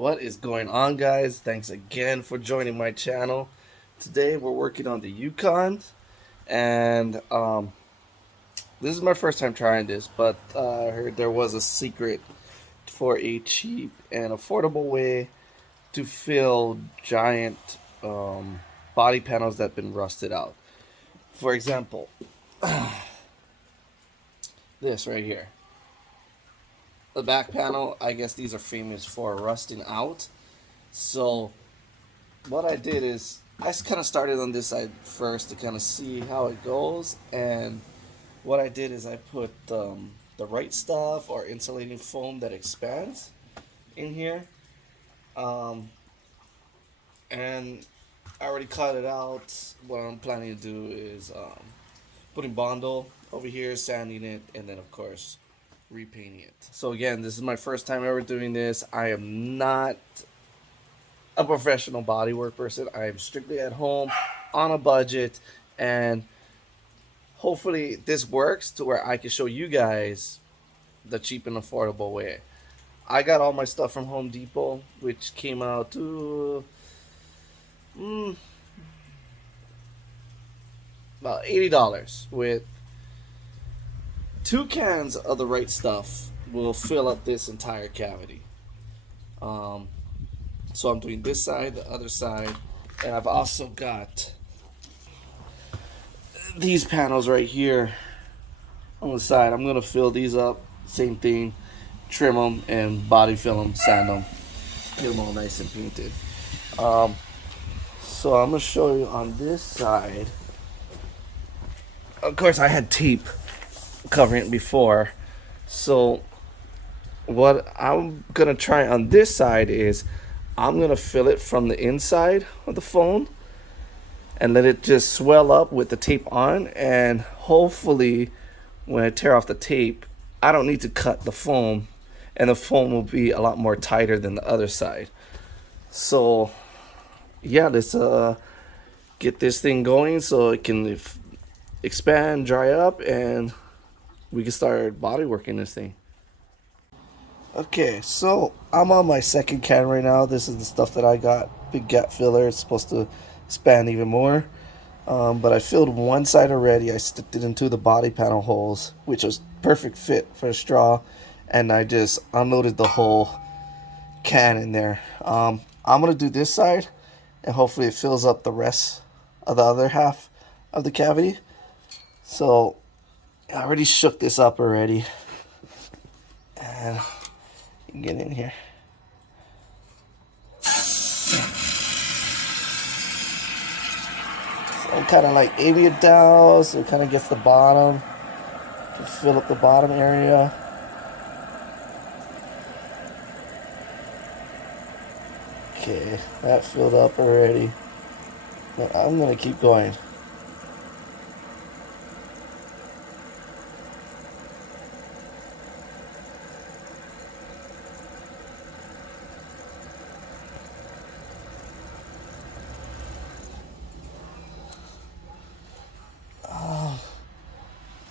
What is going on, guys? Thanks again for joining my channel. Today we're working on the Yukon, and this is my first time trying this, but I heard there was a secret for a cheap and affordable way to fill giant body panels that have been rusted out. For example, this right here. The back panel, I guess these are famous for rusting out. So what I did is I kind of started on this side first to kind of see how it goes, and what I did is I put the right stuff or insulating foam that expands in here, um, and I already cut it out. What I'm planning to do is putting Bondo over here, sanding it, and then of course repainting it. So again, this is my first time ever doing this. I am not a professional bodywork person. I am strictly at home on a budget, and hopefully this works to where I can show you guys the cheap and affordable way. I got all my stuff from Home Depot, which came out to about $80 with 2 cans of the right stuff will fill up this entire cavity. Um, so I'm doing this side, the other side, and I've also got these panels right here on the side. I'm gonna fill these up, same thing, trim them and body fill them, sand them, get them all nice and painted. Um, so I'm gonna show you on this side. Of course, I had tape covering it before, so what I'm gonna try on this side is I'm gonna fill it from the inside of the phone and let it just swell up with the tape on, and hopefully when I tear off the tape I don't need to cut the foam, and the foam will be a lot more tighter than the other side. So yeah, let's get this thing going so it can expand, dry up, and we can start body working this thing. Okay, so I'm on my second can right now. This is the stuff that I got. Big gap filler. It's supposed to expand even more. But I filled one side already. I stuck it into the body panel holes, which was perfect fit for a straw. And I just unloaded the whole can in there. I'm going to do this side, and hopefully it fills up the rest of the other half of the cavity. So I already shook this up already. And get in here. So I'm kind of like aiming it down so it kind of gets the bottom, to fill up the bottom area. Okay, that filled up already. But I'm gonna keep going.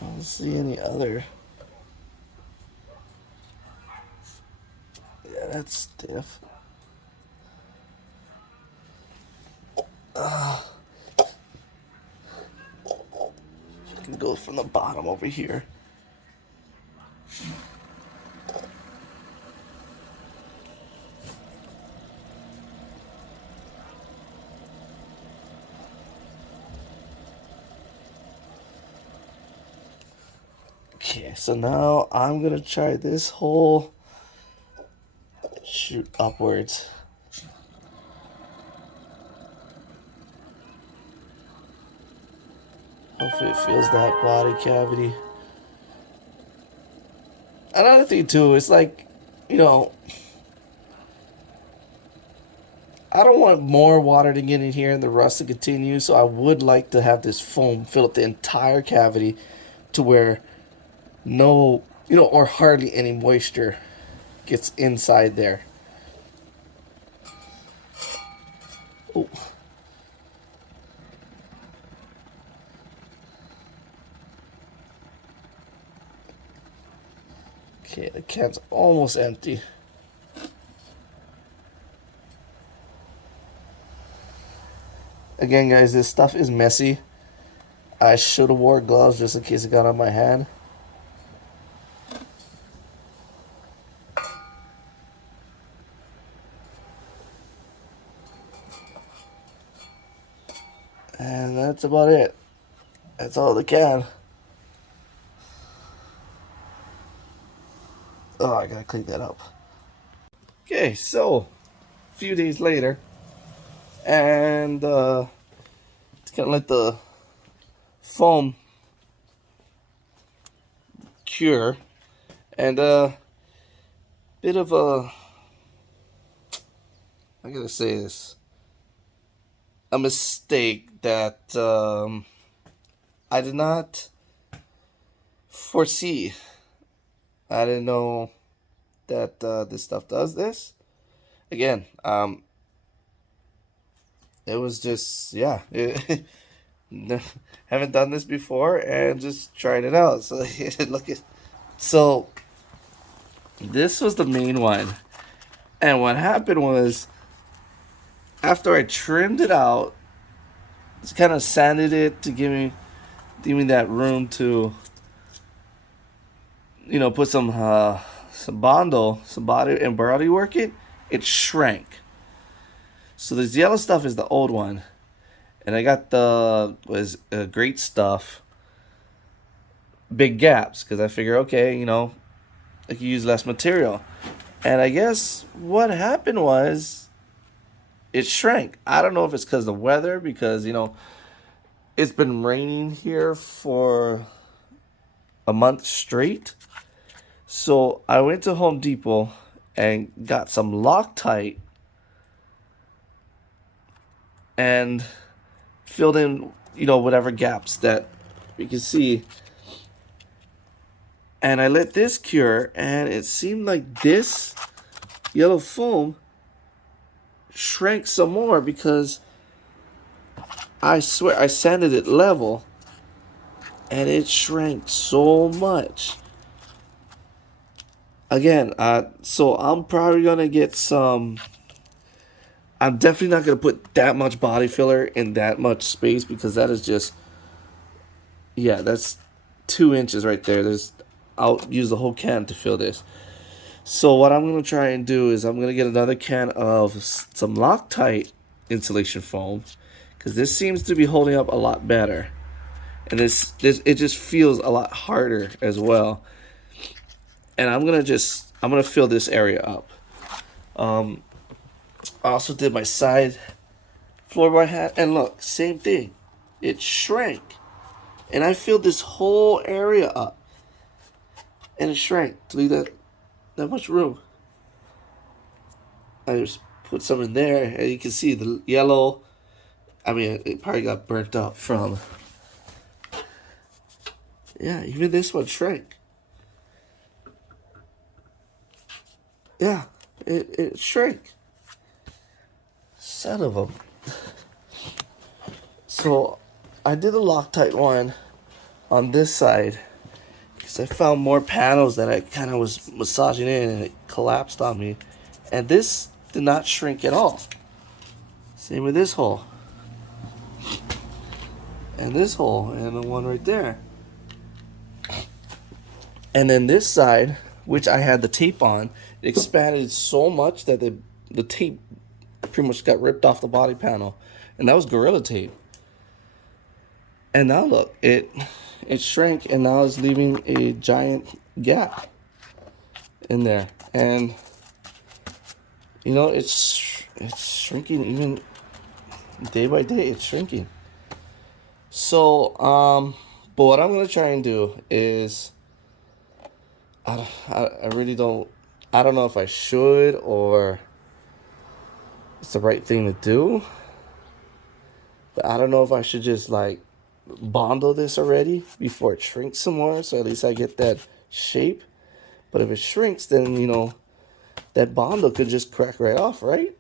I don't see any other. Yeah, that's stiff. I can go from the bottom over here. Okay, so now I'm gonna try this hole. Shoot upwards. Hopefully it fills that body cavity. Another thing too, it's like, you know, I don't want more water to get in here and the rust to continue, so I would like to have this foam fill up the entire cavity to where no, or hardly any moisture gets inside there. Oh. Okay, the can's almost empty. Again, guys, this stuff is messy. I should have wore gloves just in case it got on my hand. And that's about it. That's all they can. Oh, I gotta clean that up. Okay, so a few days later, and it's gonna let the foam cure, and bit of a, I gotta say this, a mistake that I did not foresee. I didn't know that this stuff does this. Again, it was just, yeah, haven't done this before and just tried it out. So look at, so this was the main one, and what happened was after I trimmed it out, just kind of sanded it to give me that room to, you know, put some body and body work it shrank. So this yellow stuff is the old one, and I got the great stuff, big gaps, because I figure, okay, you know, I could use less material. And I guess what happened was it shrank. I don't know if it's because of the weather, because, you know, it's been raining here for a month straight. So I went to Home Depot and got some Loctite and filled in, you know, whatever gaps that you can see. And I let this cure, and it seemed like this yellow foam shrank some more, because I swear I sanded it level and it shrank so much. Again, so I'm probably gonna get some. I'm definitely not gonna put that much body filler in that much space, because that is just, yeah, that's 2 inches right there. I'll use the whole can to fill this. So what I'm gonna try and do is I'm gonna get another can of some Loctite insulation foam, because this seems to be holding up a lot better, and this it just feels a lot harder as well. And I'm gonna fill this area up. I also did my side floorboard hat, and look, same thing. It shrank, and I filled this whole area up, and it shrank to leave that much room. I just put some in there, and you can see the yellow. I mean, it probably got burnt up from. Yeah, even this one shrank. Yeah, it shrank. Son of a. So I did a Loctite one on this side, because I found more panels that I kind of was massaging in, and it collapsed on me. And this did not shrink at all. Same with this hole. And this hole, and the one right there. And then this side, which I had the tape on, it expanded so much that the tape pretty much got ripped off the body panel. And that was Gorilla Tape. And now look, it shrank, and now it's leaving a giant gap in there. And you know, it's shrinking even day by day. It's shrinking. So but what I'm gonna try and do is, I really don't, I don't know if I should or it's the right thing to do, but I don't know if I should just like bondo this already before it shrinks some more, so at least I get that shape. But if it shrinks, then, you know, that bondo could just crack right off, right?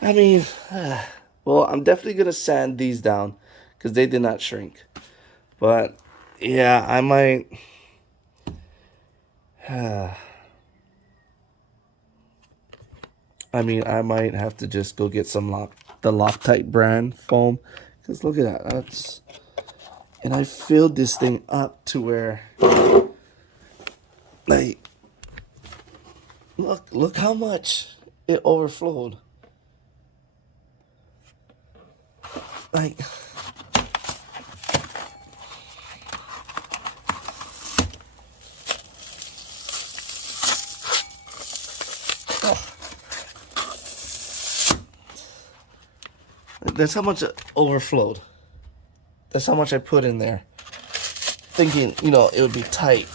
I mean, well, I'm definitely gonna sand these down, because they did not shrink. But yeah, I might. I mean, I might have to just go get some the Loctite brand foam, because look at that. That's, and I filled this thing up to where, like, look how much it overflowed. Like, that's how much it overflowed. That's how much I put in there, thinking, you know, it would be tight.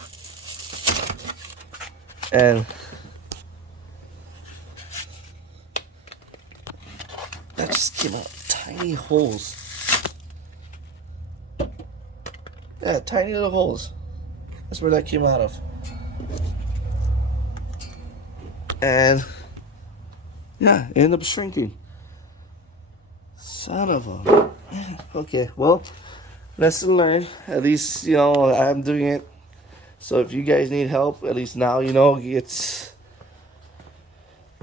And that just came out tiny holes. Yeah, tiny little holes. That's where that came out of. And yeah, it ended up shrinking. Son of a... Okay, well, lesson learned. At least, you know, I'm doing it. So if you guys need help, at least now you know, get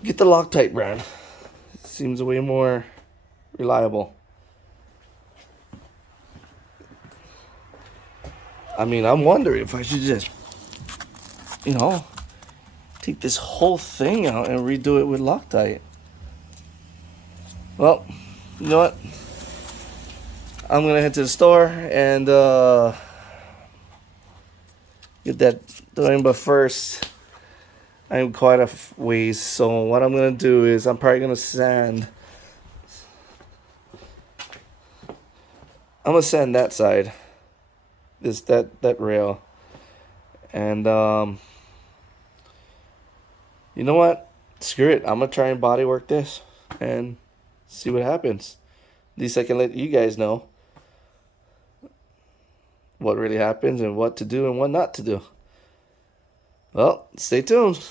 the Loctite brand. It seems way more reliable. I mean, I'm wondering if I should just, you know, take this whole thing out and redo it with Loctite. Well, you know what? I'm gonna head to the store and get that done. But first, I'm quite a ways. So what I'm gonna do is I'm probably gonna sand. I'm gonna sand that side, that rail, and you know what? Screw it. I'm gonna try and body work this and see what happens. At least I can let you guys know what really happens and what to do and what not to do. Well, stay tuned.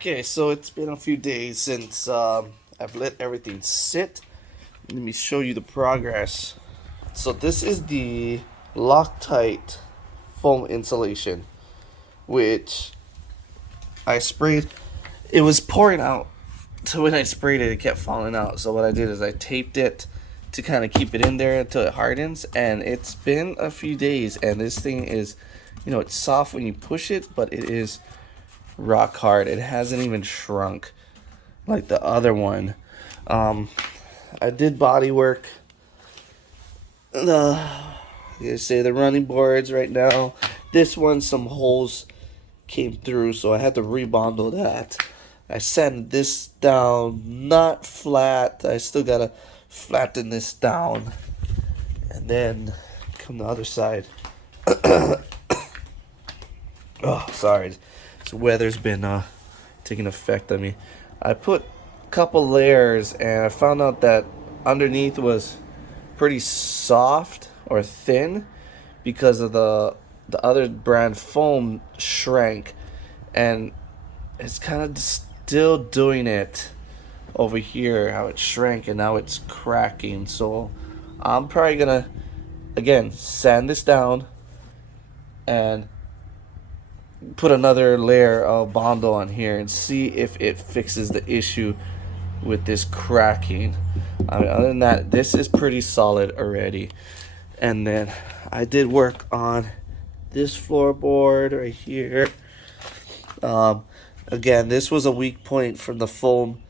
Okay, so it's been a few days since I've let everything sit. Let me show you the progress. So this is the Loctite foam insulation, which I sprayed. It was pouring out, so when I sprayed it, it kept falling out. So what I did is I taped it to kind of keep it in there until it hardens. And it's been a few days, and this thing is, you know, it's soft when you push it, but it is rock hard. It hasn't even shrunk like the other one. I did body work. The running boards right now. This one, some holes came through, so I had to rebondle that. I sanded this down, not flat. I still gotta flatten this down, and then come the other side. Oh, sorry. This weather's been taking effect on me. I put a couple layers, and I found out that underneath was pretty soft or thin because of the other brand foam shrank, and it's kind of still doing it over here, how it shrank and now it's cracking. So I'm probably gonna again sand this down and put another layer of Bondo on here and see if it fixes the issue with this cracking. I mean, other than that, this is pretty solid already. And then I did work on this floorboard right here. Again, this was a weak point from the foam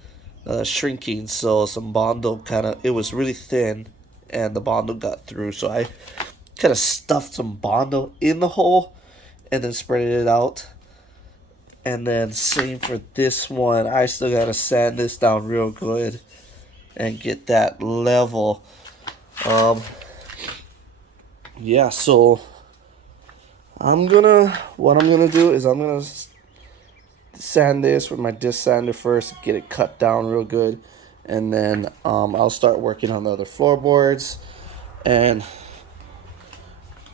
shrinking, so some Bondo it was really thin and the Bondo got through, so I kind of stuffed some Bondo in the hole and then spread it out. And then same for this one. I still gotta sand this down real good and get that level. Yeah, so what I'm gonna do is I'm gonna sand this with my disc sander first, get it cut down real good, and then I'll start working on the other floorboards, and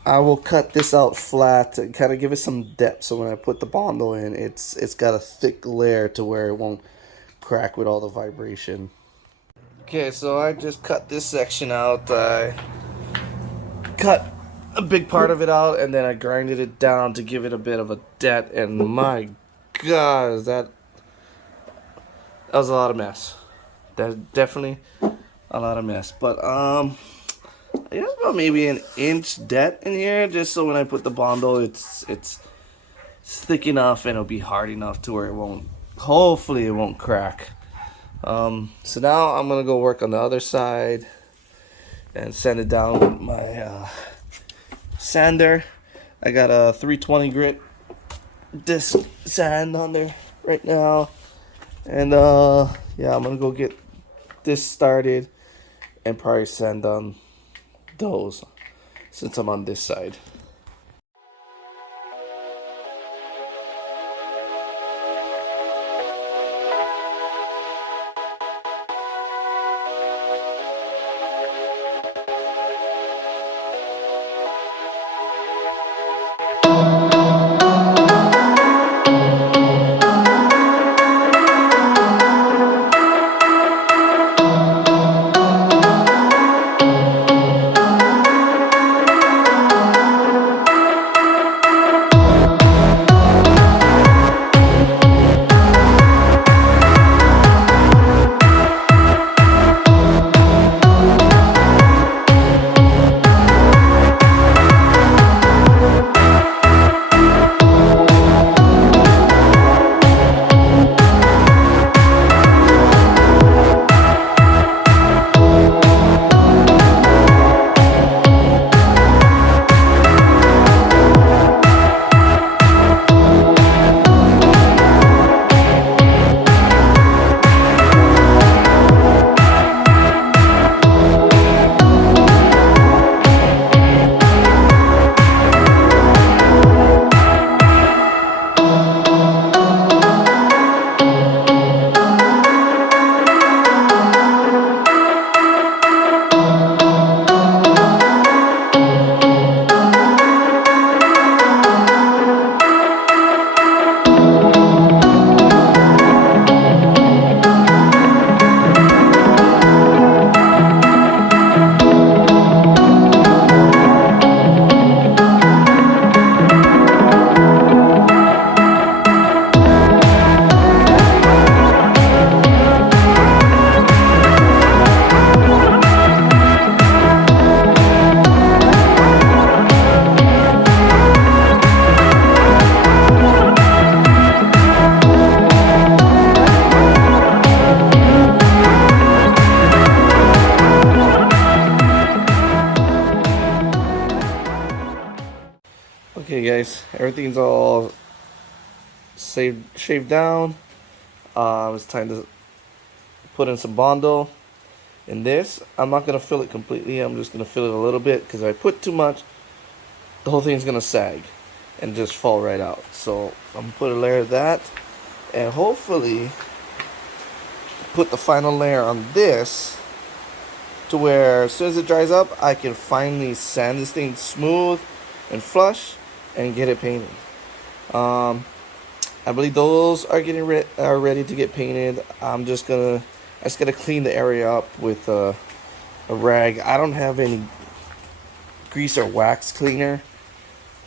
I will cut this out flat and kind of give it some depth, so when I put the Bondo in, it's got a thick layer to where it won't crack with all the vibration. Okay, so I just cut this section out. I cut a big part of it out, and then I grinded it down to give it a bit of a depth, and my God, that was a lot of mess. That's definitely a lot of mess. But I guess about maybe an inch depth in here, just so when I put the Bondo, it's thick enough and it'll be hard enough to where it won't, hopefully it won't crack. So now I'm gonna go work on the other side and sand it down with my sander. I got a 320 grit disc sand on there right now, and yeah, I'm gonna go get this started and probably sand on those since I'm on this side. Okay guys, everything's all shaved down. It's time to put in some Bondo in this. I'm not going to fill it completely, I'm just going to fill it a little bit, because if I put too much, the whole thing's going to sag and just fall right out. So I'm going to put a layer of that, and hopefully put the final layer on this, to where as soon as it dries up, I can finally sand this thing smooth and flush and get it painted. I believe those are getting ready to get painted. I just gotta clean the area up with a rag. I don't have any grease or wax cleaner,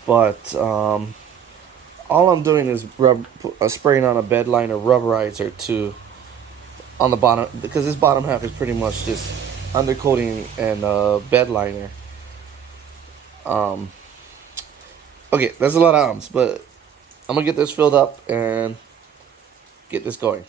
but all I'm doing is spraying on a bed liner rubberizer to on the bottom, because this bottom half is pretty much just undercoating and bed liner. Okay, that's a lot of ums, but I'm gonna get this filled up and get this going.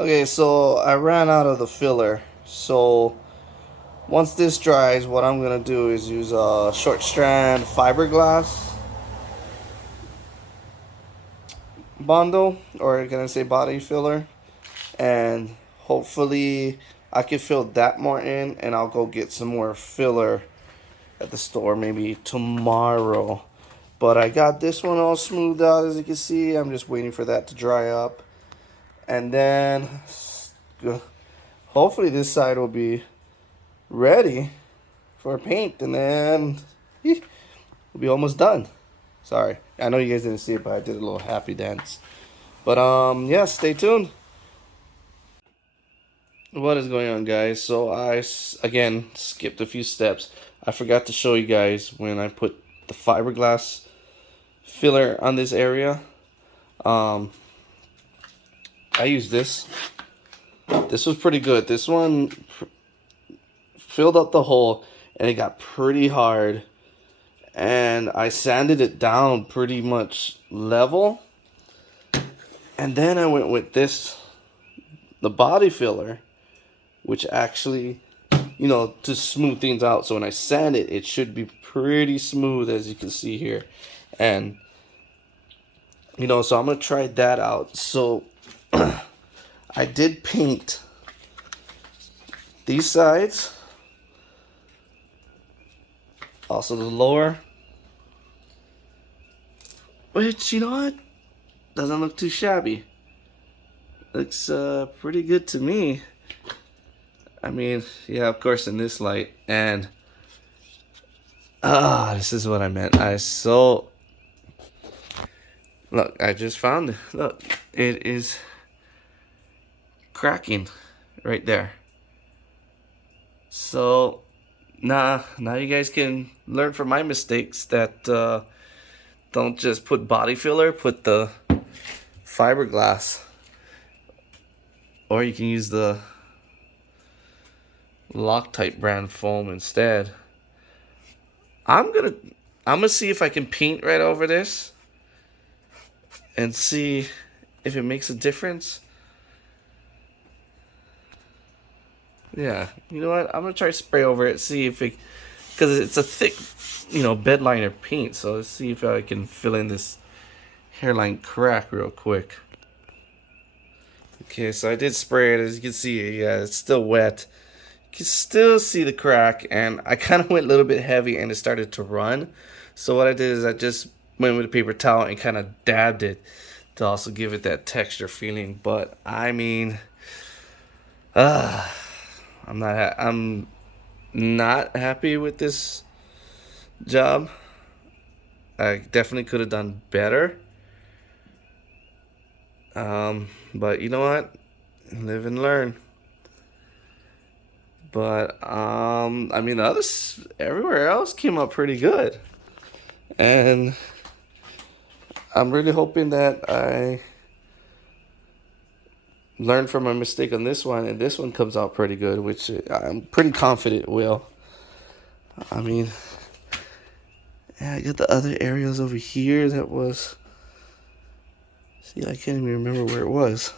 Okay, so I ran out of the filler. So once this dries, what I'm gonna do is use a short strand fiberglass Bondo, or can I say body filler, and hopefully I can fill that more in, and I'll go get some more filler at the store maybe tomorrow. But I got this one all smoothed out, as you can see. I'm just waiting for that to dry up, and then hopefully this side will be ready for paint, and then we'll be almost done. Sorry, I know you guys didn't see it, but I did a little happy dance. But yeah, stay tuned. What is going on, guys? So I again skipped a few steps. I forgot to show you guys when I put the fiberglass filler on this area. I used this. This was pretty good. This one filled up the hole, and it got pretty hard, and I sanded it down pretty much level, and then I went with this, the body filler, which actually, you know, to smooth things out. So when I sand it, it should be pretty smooth, as you can see here. And you know, so I'm gonna try that out. So I did paint these sides, also the lower, which, you know what, doesn't look too shabby. Looks pretty good to me. I mean, yeah, of course in this light. And this is what I meant. Look, I just found it. Look, it is cracking right there. So now you guys can learn from my mistakes that don't just put body filler, put the fiberglass, or you can use the Loctite brand foam instead. I'm gonna see if I can paint right over this and see if it makes a difference. Yeah, you know what? I'm gonna try spray over it, see if it, because it's a thick, bed liner paint. So let's see if I can fill in this hairline crack real quick. Okay, so I did spray it. As you can see, yeah, it's still wet. You can still see the crack, and I kind of went a little bit heavy, and it started to run. So what I did is I just went with a paper towel and kind of dabbed it to also give it that texture feeling. But I mean, I'm not happy with this job. I definitely could have done better. But you know what? Live and learn. But I mean, the others everywhere else came out pretty good, and I'm really hoping that I learn from my mistake on this one, and this one comes out pretty good, which I'm pretty confident it will. I mean, yeah, I got the other areas over here that was. See, I can't even remember where it was.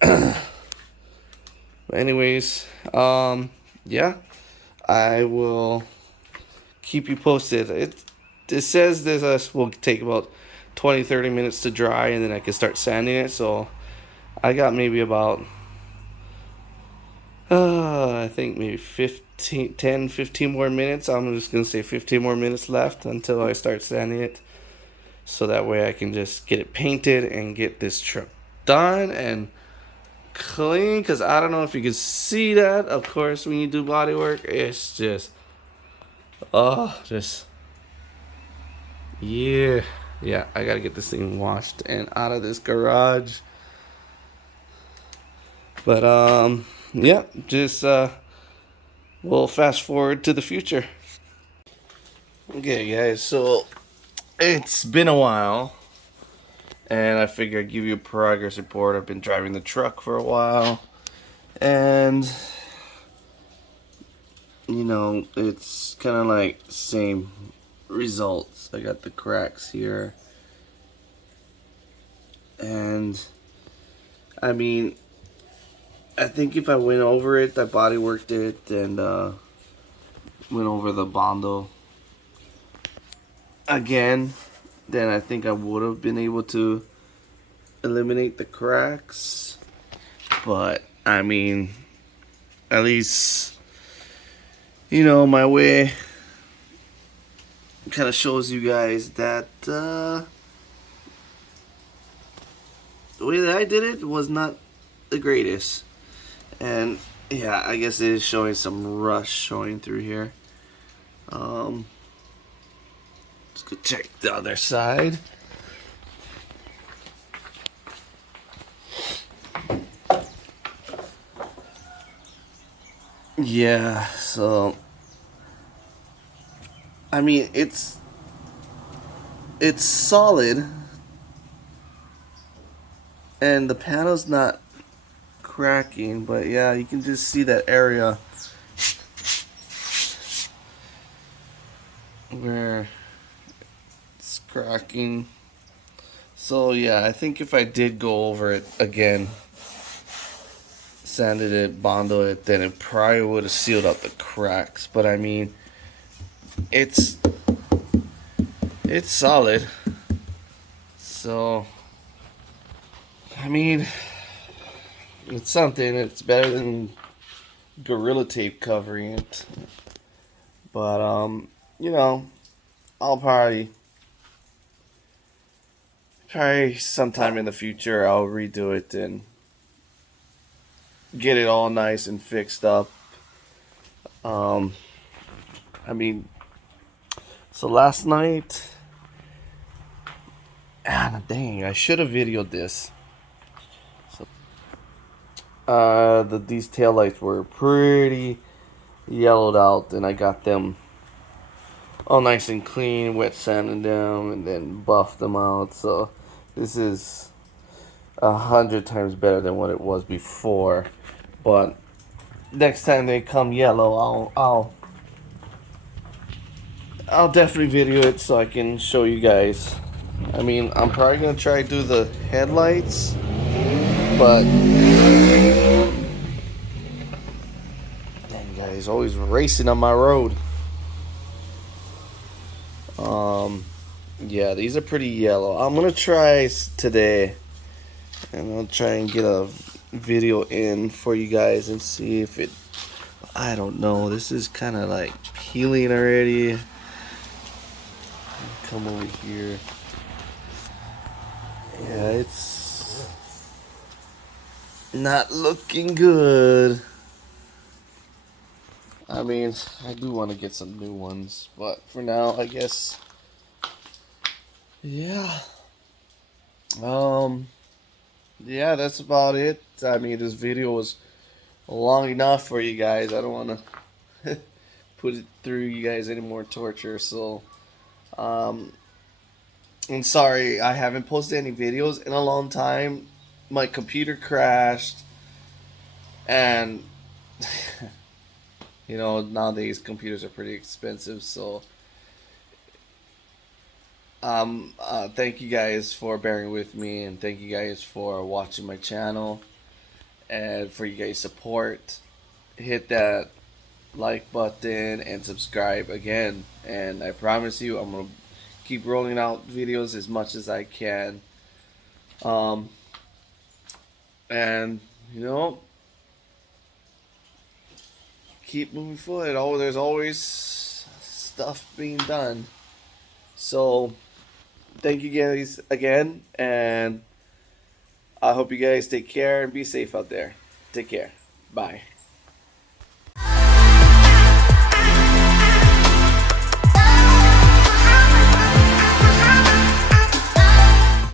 But anyways, yeah, I will keep you posted. It says this will take about 20-30 minutes to dry, and then I can start sanding it. So I got maybe about I think maybe 10-15 more minutes. I'm just gonna say 15 more minutes left until I start sanding it, so that way I can just get it painted and get this truck done and clean. Because I don't know if you can see that, of course, when you do body work, it's just yeah, I gotta get this thing washed and out of this garage. But yeah, just we'll fast forward to the future. Okay guys, so it's been a while, and I figured I'd give you a progress report. I've been driving the truck for a while, and it's kind of like same results. I got the cracks here, and I mean, I think if I went over it, I body worked it, and went over the Bondo again, then I think I would have been able to eliminate the cracks. But I mean, at least my way kind of shows you guys that the way that I did it was not the greatest. And yeah, I guess it is showing some rust showing through here. Let's go check the other side. Yeah, so I mean, it's solid, and the panel's not cracking, but yeah, you can just see that area where it's cracking. So yeah, I think if I did go over it again, sanded it, bondo it, then it probably would have sealed up the cracks. But I mean, it's solid. So I mean, it's something. It's better than Gorilla Tape covering it. But I'll probably sometime in the future I'll redo it and get it all nice and fixed up. I mean, so last night, dang, I should have videoed this. So these taillights were pretty yellowed out, and I got them all nice and clean, wet sanded them, and then buffed them out. So this is 100 times better than what it was before. But next time they come yellow, I'll definitely video it so I can show you guys. I mean, I'm probably gonna try to do the headlights, but dang, guys, always racing on my road. Yeah, these are pretty yellow. I'm gonna try today, and I'll try and get a video in for you guys and see if it. I don't know. This is kind of like peeling already. Come over here. Yeah, it's not looking good. I mean, I do want to get some new ones, but for now, I guess. Yeah. Yeah, that's about it. I mean, this video was long enough for you guys. I don't want to put it through you guys any more torture. So, um, I'm sorry I haven't posted any videos in a long time. My computer crashed, and you know, nowadays computers are pretty expensive. So, thank you guys for bearing with me, and thank you guys for watching my channel and for you guys' support. Hit that like button and subscribe again, and I promise you I'm gonna keep rolling out videos as much as I can, um and you know, keep moving forward. Oh, there's always stuff being done. So thank you guys again, and I hope you guys take care and be safe out there. Take care. Bye.